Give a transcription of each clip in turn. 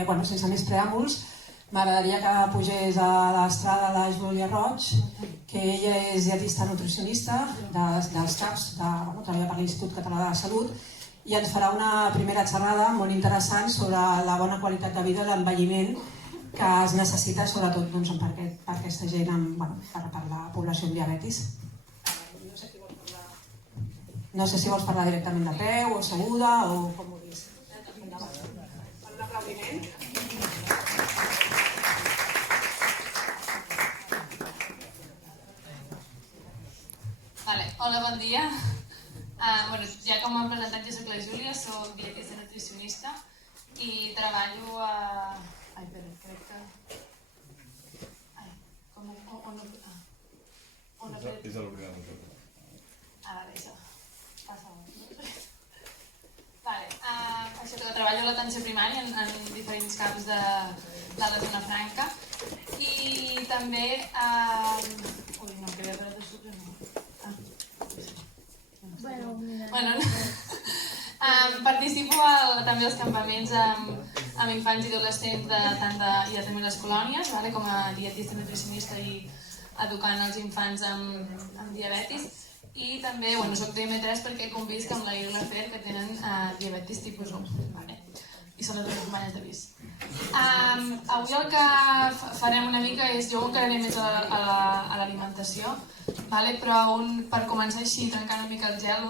Sense més preàmbuls, m'agradaria que pugés a l'estrada la Júlia Roig, que ella és dietista nutricionista dels CAPs, treballa per l'Institut Català de la Salut, i ens farà una primera xerrada molt interessant sobre la bona qualitat de vida i l'envelliment que es necessita sobretot per aquesta gent, per la població amb diabetis. No sé si vols parlar directament de peu o asseguda o com ho vulguis. Per un aplaudiment. Hola, bon dia. Ja com m'han presentat, jo soc la Júlia, soc dietista nutricionista i treballo a... crec que... És a l'ordinador. Vale, això. Passa. Això que treballo a l'atenció primària en diferents CAPs de la zona franca i també... Ui, no, que havia parat de sucre, no. Participo també als campaments amb infants i adolescents i també les colònies, com a dietista nutricionista i educant els infants amb diabetis. I també soc DM3 perquè he convisc amb la Ira i la Fer, que tenen diabetis tipus 1 i són les dues companyes de BIS. Avui el que farem una mica és, jo encararé més a l'alimentació, però per començar així, trencant una mica el gel,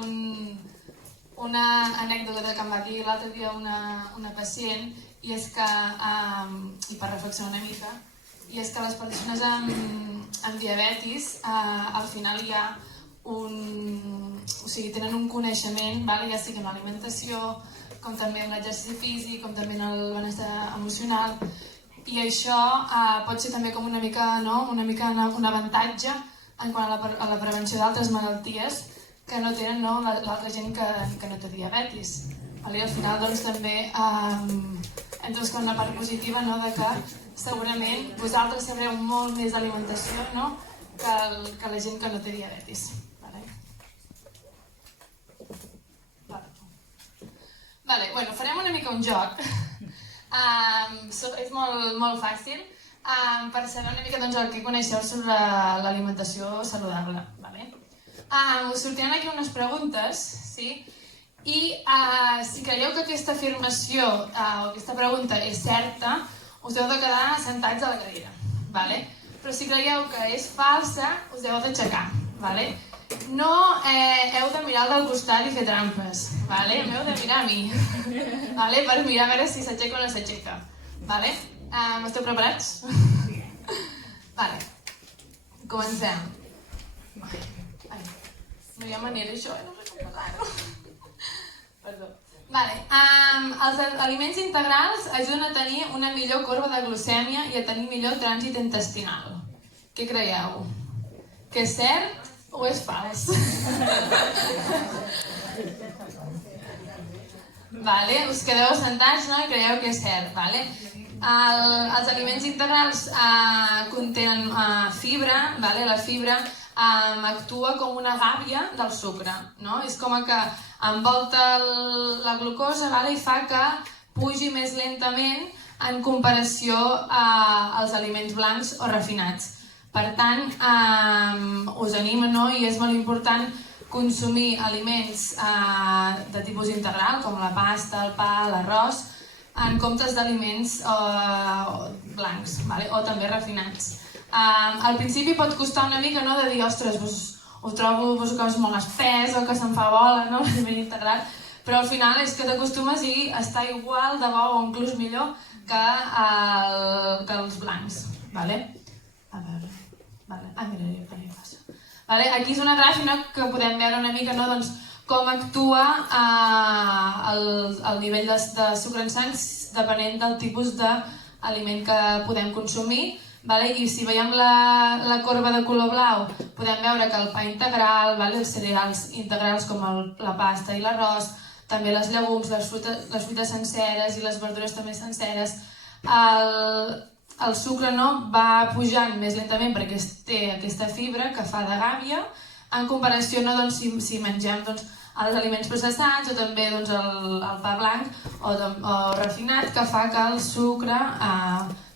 una anècdota que em va dir l'altre dia una pacient, i és que, i per reflexionar una mica, i és que les persones amb diabetis al final hi ha tenen un coneixement, ja sigui en l'alimentació, com també en l'exercici físic, com també en el benestar emocional, i això pot ser també com una mica un avantatge en quant a la prevenció d'altres malalties que no tenen l'altra gent que no té diabetis. I al final també entres com una part positiva de que segurament vosaltres sabreu molt més d'alimentació que la gent que no té diabetis. Farem una mica un joc. És molt fàcil per saber una mica el que coneixeu sobre l'alimentació saludable. Us sortiran aquí unes preguntes, i si creieu que aquesta afirmació o aquesta pregunta és certa, us heu de quedar sentats a la cadira. Però si creieu que és falsa, us heu d'aixecar. No heu de mirar al del costat i fer trampes, m'heu de mirar a mi, per mirar a veure si s'aixeca o no s'aixeca. Esteu preparats? Comencem. No hi ha manera, això, no sé com parlar-ho. Perdó. Els aliments integrals ajuden a tenir una millor corba de glucèmia i a tenir millor trànsit intestinal. Què creieu? Que és cert o és fals? Us quedeu sentats i creieu que és cert. Els aliments integrals contenen fibra. La fibra actua com una gàbia del sucre. És com que envolta la glucosa i fa que pugi més lentament en comparació als aliments blancs o refinats. Per tant, us animo i és molt important consumir aliments de tipus integral, com la pasta, el pa, l'arròs, en comptes d'aliments blancs o també refinats. Al principi pot costar una mica de dir, ostres, ho trobo que és molt espès o que se'm fa bola, l'aliment integral, però al final és que t'acostumes i està igual de bo o inclús millor que els blancs. Aquí és una gràfica que podem veure una mica com actua el nivell de sucre en sang depenent del tipus d'aliment que podem consumir. I si veiem la corba de color blau, podem veure que el pa integral, els cereals integrals com la pasta i l'arròs, també les llegums, les fruites senceres i les verdures també senceres, el sucre va pujant més lentament perquè té aquesta fibra que fa de gàbia, en comparació si mengem als aliments processats o també doncs, el pa blanc o refinat, que fa que el sucre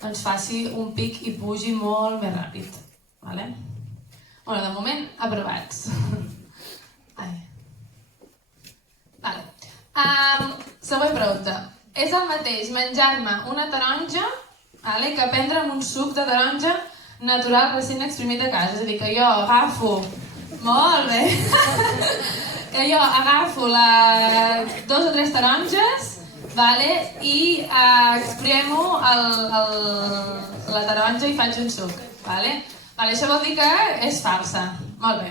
doncs, faci un pic i pugi molt més ràpid. Vale? Bueno, de moment, aprovats. Vale. Següent pregunta. És el mateix menjar-me una taronja que prendre'm un suc de taronja natural recent exprimit a casa? És a dir, que jo agafo... Molt bé! Que jo agafo 2 o 3 taronges i expremo la taronja i faig un suc. Això vol dir que és falsa. Molt bé.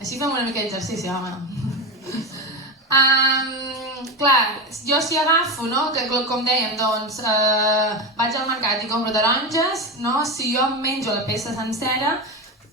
Així fem una mica d'exercici, home. Clar, jo si agafo, que com dèiem, doncs vaig al mercat i compro taronges, si jo em menjo la peça sencera,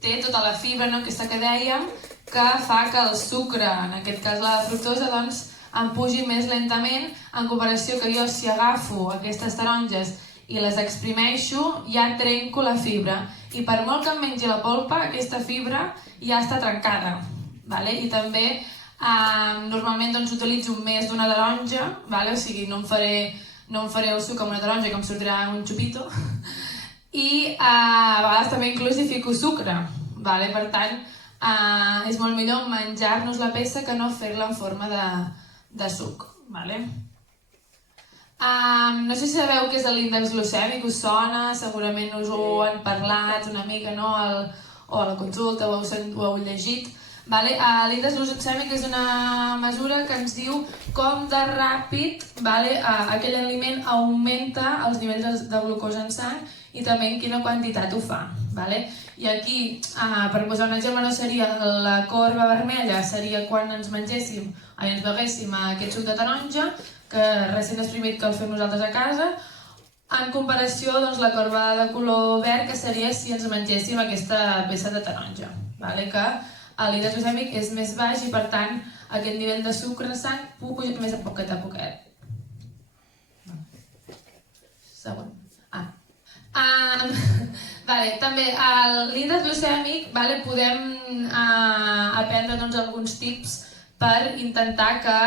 té tota la fibra, aquesta que dèiem, que fa que el sucre, en aquest cas la fructosa, doncs em pugi més lentament, en comparació que jo si agafo aquestes taronges i les exprimeixo, ja trenco la fibra. I per molt que em mengi la polpa, aquesta fibra ja està trencada. I també normalment utilitzo més d'una taronja, o sigui, no em faré el suc amb una taronja que em sortirà un xupito, i a vegades també inclús hi fico sucre. Per tant, és molt millor menjar-nos la peça que no fer-la en forma de suc. No sé si sabeu què és l'índex glucèmic, us sona, segurament us ho han parlat una mica, o a la consulta, o ho heu llegit. L'índex glucèmic és una mesura que ens diu com de ràpid aquell aliment augmenta els nivells de glucosa en sang i també en quina quantitat ho fa. I aquí, per posar un exemple, no seria la corba vermella, seria quan ens beguéssim aquest suc de taronja, que recent exprimit que el fem nosaltres a casa, en comparació la corba de color verd, que seria si ens mengéssim aquesta peça de taronja, que l'índex glucèmic és més baix i per tant aquest nivell de sucre en sang puja més a poquet a poquet. Següent. També l'índex glucèmic podem aprendre alguns tips per intentar que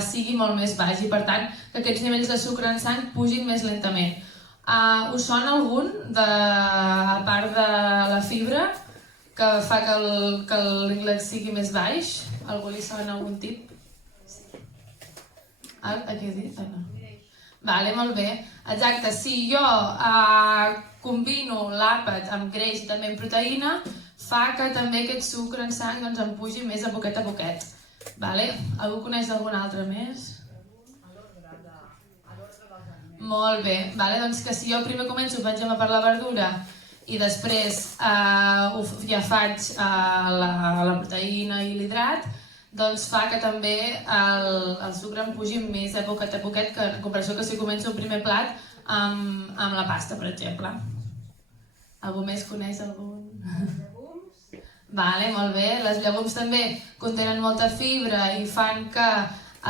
sigui molt més baix i per tant que aquests nivells de sucre en sang pugin més lentament. Us sona algun, a part de la fibra, que fa que l'índex sigui més baix? Algú li sona algun tip? Aquí he dit? Molt bé. Exacte, si jo combino l'àpat amb greix i també amb proteïna, fa que també aquest sucre en sang em pugi més a poquet a poquet. Algú coneix algun altre més? Molt bé, doncs que si jo primer començo per exemple per la verdura i després ja faig la proteïna i l'hidrat, doncs fa que també el sucre em pugi més a poquet, que en comparació que si començo el primer plat amb la pasta, per exemple. Algú més coneix algun? Molt bé. Les llegums també contenen molta fibra i fan que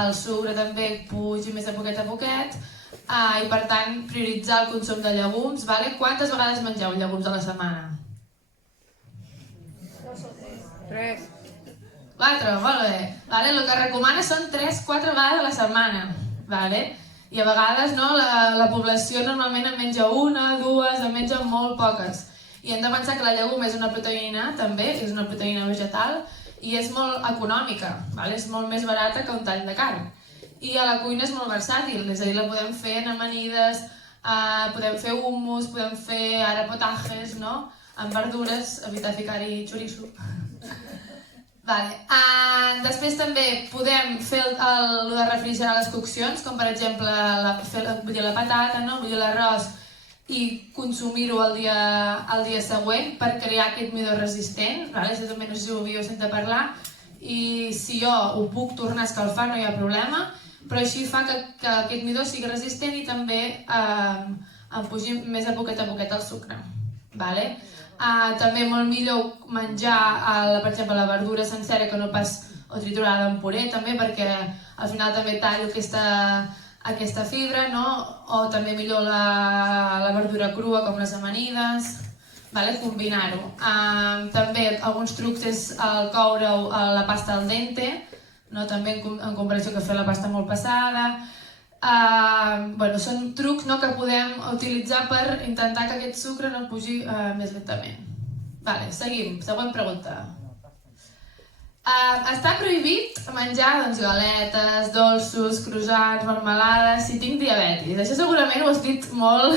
el sucre també pugi més a poquet i per tant prioritzar el consum de llegums. Quantes vegades mengeu llegums a la setmana? 3. 4, molt bé. El que recomana són 3-4 vegades a la setmana. I a vegades la població normalment en menja 1, 2, en menja molt poques. I hem de pensar que la llegum és una proteïna, també, és una proteïna vegetal, i és molt econòmica, és molt més barata que un tall de carn. I a la cuina és molt versàtil, és a dir, la podem fer en amanides, podem fer hummus, podem fer ara potajes, amb verdures, evitar ficar-hi xoriço. Després també podem fer el de refrigerar les coccions, com per exemple bullir la patata, bullir l'arròs i consumir-ho el dia següent per crear aquest midó resistent. Això també no sé si ho havíeu sentit parlar. I si jo ho puc tornar a escalfar no hi ha problema, però així fa que aquest midó sigui resistent i també em pugi més a poquet el sucre. També molt millor menjar, per exemple, la verdura sencera que no pas triturada en puré, també, perquè al final també tallo aquesta fibra, o també millor la verdura crua com les amanides, combinar-ho. També alguns trucs és coure la pasta al dente, no? També en comparació que fer la pasta molt passada. Són trucs, no, que podem utilitzar per intentar que aquest sucre no pugi més lentament. Vale, seguim. Següent pregunta. Està prohibit menjar galetes, dolços, croissants, marmelades, si tinc diabetis. Això segurament ho has dit molt.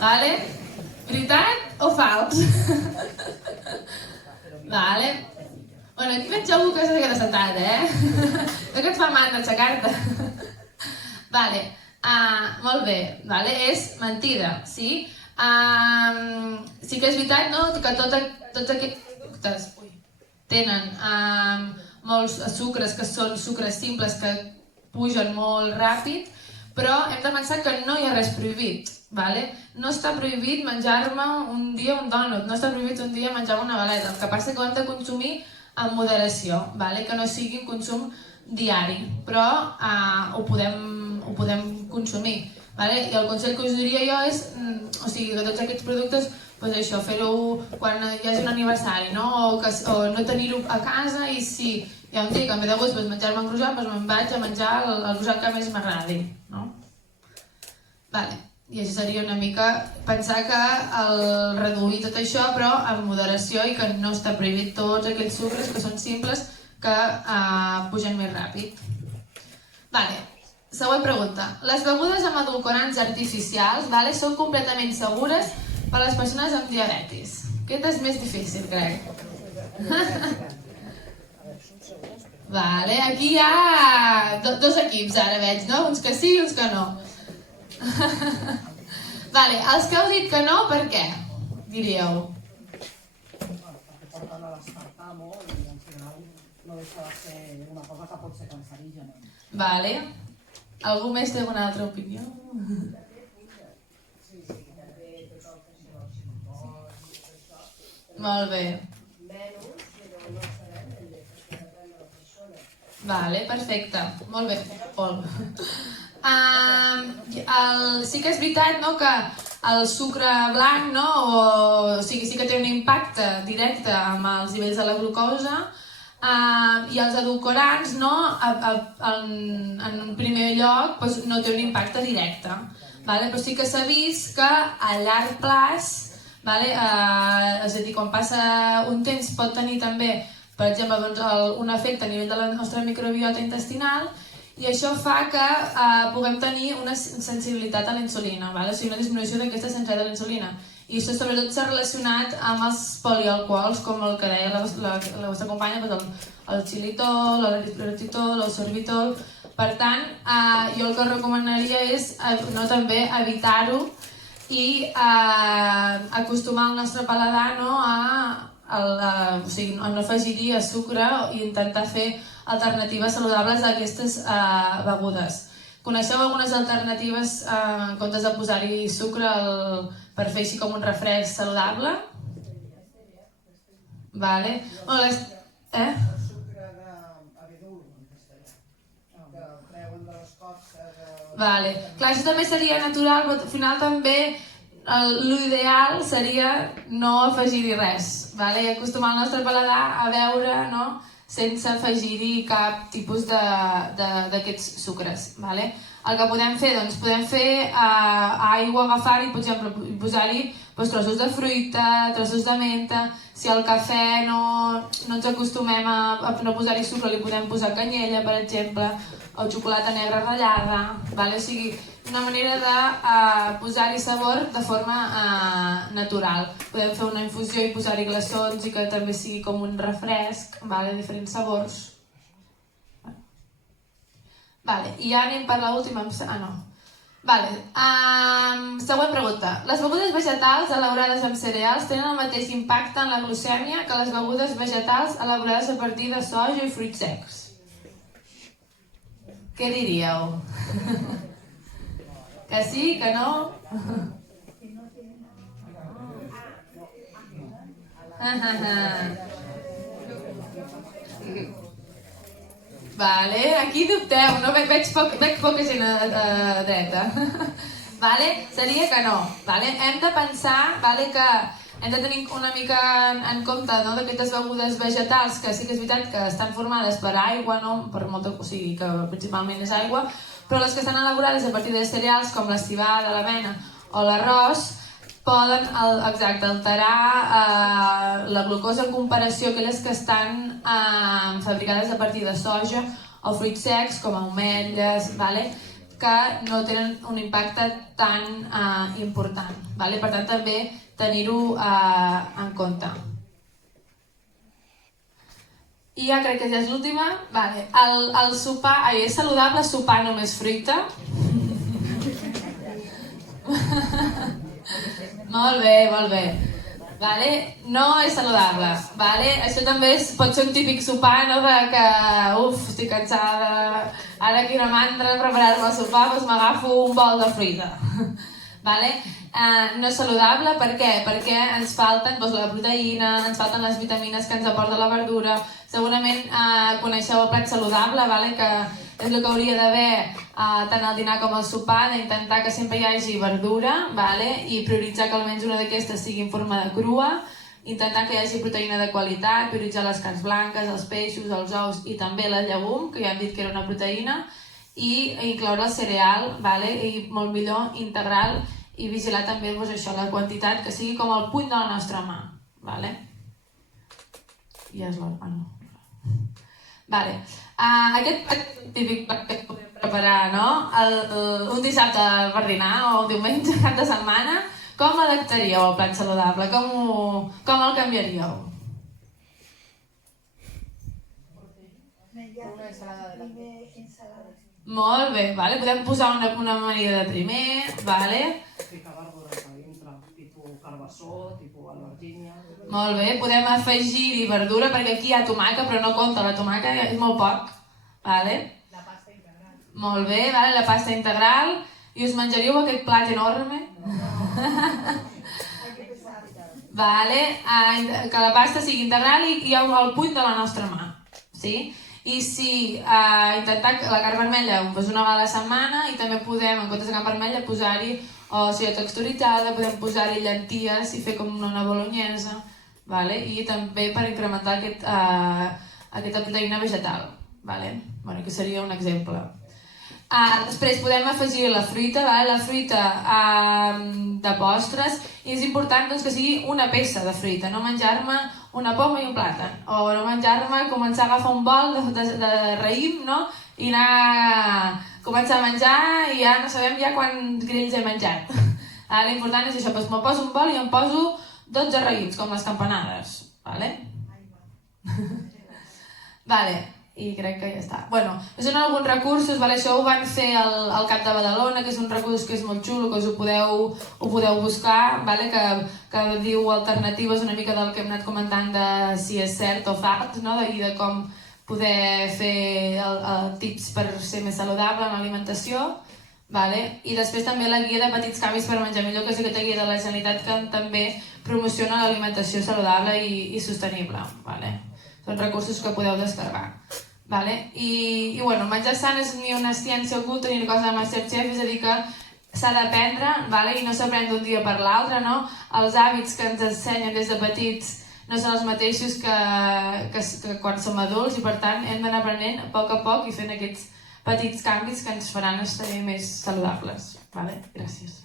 Vale? Veritat o fals? Vale. Bueno, aquí veig algú que s'ha quedat assentat, No que et fa mandra aixecar-te. Vale. Molt bé. Vale? És mentida, sí? Sí que és veritat, no?, que tots aquests productes tenen molts sucres que són sucres simples que pugen molt ràpid, però hem de pensar que no hi ha res prohibit. No està prohibit menjar-me un dia un dònut, no està prohibit un dia menjar una galeta. El que passa és que ho hem de consumir amb moderació, que no sigui un consum diari, però ho podem consumir. I el consell que us diria jo és que tots aquests productes, fer-ho quan hi hagi un aniversari, o no tenir-ho a casa, i si hi ha un dia que em ve de gust menjar-me un croissant, me'n vaig a menjar el croissant que més m'agradi. I així seria una mica pensar que el reduir tot això, però amb moderació, i que no està prohibit tots aquells sucres que són simples que pugen més ràpid. Següent pregunta. Les begudes amb edulcorants artificials són completament segures per a les persones amb diabetis? Aquest és més difícil, crec. Aquí hi ha dos equips, ara veig, no? Uns que sí i uns que no. Els que heu dit que no, per què? Diríeu. Perquè porten a l'estartar molt i al final no deixa de ser una cosa que pot ser cancerígena. Algú més té alguna altra opinió? Molt bé. Perfecte. Molt bé, Pol. Sí que és veritat que el sucre blanc sí que té un impacte directe amb els nivells de la glucosa, i els edulcorants en primer lloc no té un impacte directe, però sí que s'ha vist que a llarg plaç, és a dir, quan passa un temps pot tenir també, per exemple, un efecte a nivell de la nostra microbiota intestinal, i això fa que puguem tenir una sensibilitat a la insulina, o sigui, una disminució d'aquesta sensibilitat a la insulina. I això sobretot s'ha relacionat amb els polialcohols, com el que deia la vostra companya, el xilitol, l'eritritol, el sorbitol. Per tant, jo el que recomanaria és també evitar-ho i acostumar el nostre paladar a no afegir-hi sucre i intentar fer alternatives saludables a aquestes begudes. Coneixeu algunes alternatives en comptes de posar-hi sucre per fer així com un refresc saludable? El sucre d'abedul, que treuen de les costes. Clar, això també seria natural, però al final també l'ideal seria no afegir-hi res i acostumar el nostre paladar a beure sense afegir-hi cap tipus d'aquests sucres. El que podem fer? Doncs podem fer aigua, agafar-hi, per exemple, posar-hi trossos de fruita, trossos de menta. Si al cafè no ens acostumem a no posar-hi sucre, li podem posar canyella, per exemple, o xocolata negra ratllada. O sigui, una manera de posar-hi sabor de forma natural. Podem fer una infusió i posar-hi glaçons i que també sigui com un refresc, de diferents sabors. I ja anem per l'última... Següent pregunta. Les begudes vegetals elaborades amb cereals tenen el mateix impacte en la glucèmia que les begudes vegetals elaborades a partir de soja i fruits secs. Què diríeu? Que sí, que no? Aquí dubteu, no? Veig poca gent dreta. Seria que no. Hem de pensar que hem de tenir una mica en compte d'aquestes begudes vegetals, que sí que és veritat que estan formades per aigua, no? O sigui, que principalment és aigua, però les que estan elaborades a partir de cereals com la civada, l'avena o l'arròs poden alterar la glucosa en comparació a aquelles que estan fabricades a partir de soja o fruits secs com ametlles, que no tenen un impacte tan important. Per tant, també tenir-ho en compte. I ja crec que ja és l'última. El sopar, és saludable sopar només fruita? Molt bé, molt bé. No és saludable. Això també pot ser un típic sopar, de que, estic cansada, ara quina mandra preparar-me el sopar, doncs m'agafo un bol de fruita. No és saludable, per què? Perquè ens falten la proteïna, ens falten les vitamines que ens aporta la verdura. Segurament coneixeu el plat saludable, que és el que hauria d'haver tant al dinar com al sopar, d'intentar que sempre hi hagi verdura i prioritzar que almenys una d'aquestes sigui en forma de crua, intentar que hi hagi proteïna de qualitat, prioritzar les carns blanques, els peixos, els ous i també la llegum, que ja hem dit que era una proteïna, i incloure el cereal, i molt millor integral, i vigilar també la quantitat, que sigui com el puny de la nostra mà. Ja és l'hora. Aquest plat típic que podem preparar un dissabte per dinar o un diumenge cap de setmana, com l'adaptaríeu al plat saludable? Com el canviaríeu? Una ensalada de la Molt bé, podem posar una amanida de primer, ficar verdures a dintre, tipus carbassó, tipus albergínia. Molt bé, podem afegir-hi verdura, perquè aquí hi ha tomàquet, però no compta la tomàquet, és molt poc. La pasta integral. Molt bé, la pasta integral. I us menjaríeu aquest plat enorme? Que la pasta sigui integral i hi ha el puny de la nostra mà. I si intentar la carn vermella una vegada a la setmana, i també podem, en comptes de carn vermella, posar-hi soia texturitzada, podem posar-hi llenties i fer com una bolognesa, i també per incrementar aquesta proteïna vegetal, que seria un exemple. Després podem afegir la fruita, la fruita de postres, i és important que sigui una peça de fruita, no menjar-me una poma i un plàtan, o no menjar-me, començar a agafar un bol de raïm i començar a menjar i ja no sabem quants grills he menjat. L'important és això, me poso un bol i em poso 12 raïms, com les campanades. I crec que ja està. Són alguns recursos, això ho van fer al Cap de Badalona, que és un recurs que és molt xulo, que us ho podeu buscar, que diu alternatives una mica del que hem anat comentant de si és cert o fart, i de com poder fer tips per ser més saludable en l'alimentació. I després també la guia de petits canvis per menjar millor, que és aquesta guia de la Generalitat que també promociona l'alimentació saludable i sostenible. Són recursos que podeu descarregar. I menjar sant és ni una ciència oculta ni una cosa de Masterchef, és a dir que s'ha d'aprendre i no s'aprèn d'un dia per l'altre. Els hàbits que ens ensenyen des de petits no són els mateixos que quan som adults, i per tant hem d'anar aprenent a poc i fent aquests petits canvis que ens faran estar més saludables. Gràcies.